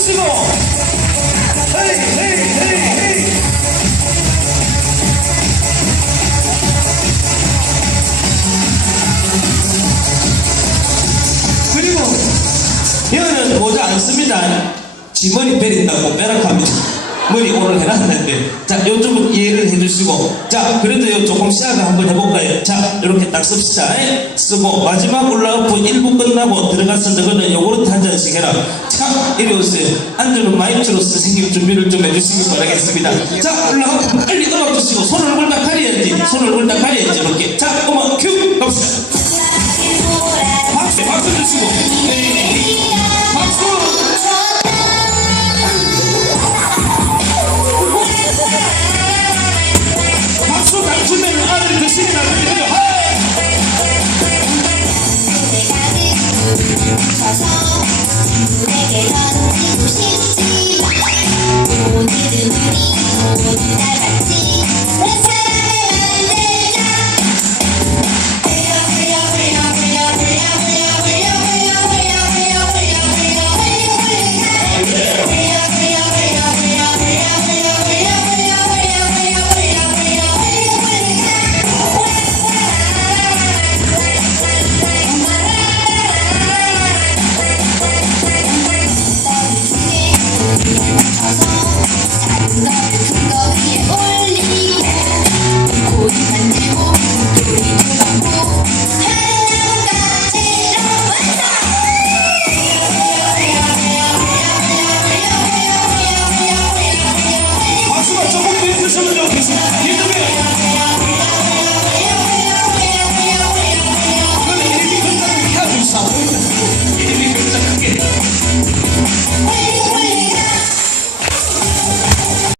치고. 헤이 헤이 헤이 헤이. 그리고 여는 모자 안 씁니다. 지 머리 베린다고 빼락합니다. 머리 오늘 해놨는데. 자 요즘은 이해를 해주시고. 자 그래도 요 조금 시작을 한번 해볼까요? 자 이렇게 딱 씁시다. 예? 쓰고 마지막 올라오고 1부 끝나고 들어가서 너는 요거르트 한 잔씩 해라. 자, 이리 오세요. 안주는 마이크로스 생길 준비를 좀 해주시기 바라겠습니다. 자, 올라오프 빨리 음악 주시고, 손을 올다 가려야지. 손을 올다 가려야지. 이렇게. 자, 음악 큐! 갑시다. 박수, 박수 주시고. 네. 박수! 박수 당신은 아들이 드시는 아들 이죠. 서 누구에게 던지고 싶지 오늘은 우리 모두 다 같이 박수가 조금 힘드시면 계십니다.